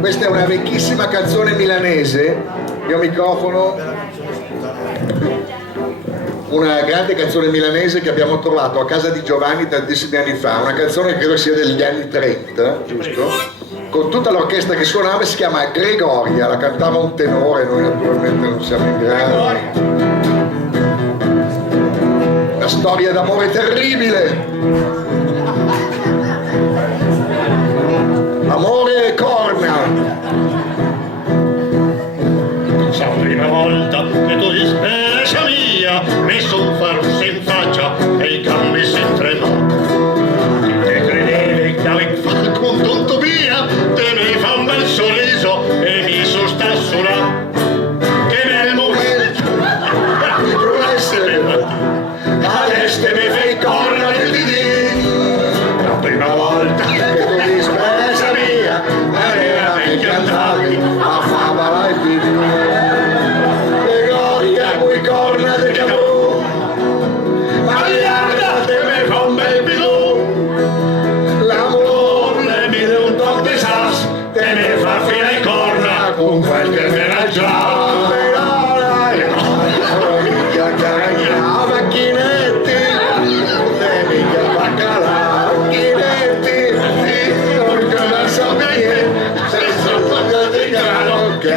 Questa è una vecchissima canzone milanese, mio microfono, una grande canzone milanese che abbiamo trovato a casa di Giovanni tantissimi anni fa, una canzone che credo sia degli anni 30, giusto? Con tutta l'orchestra che suonava, si chiama Gregoria, la cantava un tenore, noi naturalmente non siamo in grado. Una storia d'amore terribile. Amore e corna. La prima volta che tu dispersa mia messo un farus in faccia e i gambi si tremò. Te credevi che avevi fatto un tonto via, te mi fa un bel sorriso e mi sosta sulla. Che bel momento di essere adesso mi fai corna di la prima volta Che tu dispersa mia, aveva vecchi andati a favola e pipì. Gregoria, cui corna del capo, Magliarda te me fa un bel bidù. l'amore Mi dà un toc di sas, te ne fa fine corna con quel che me l'ha già. Macchinetti, mica baccalà, macchinetti, non so che senza un po' di grano che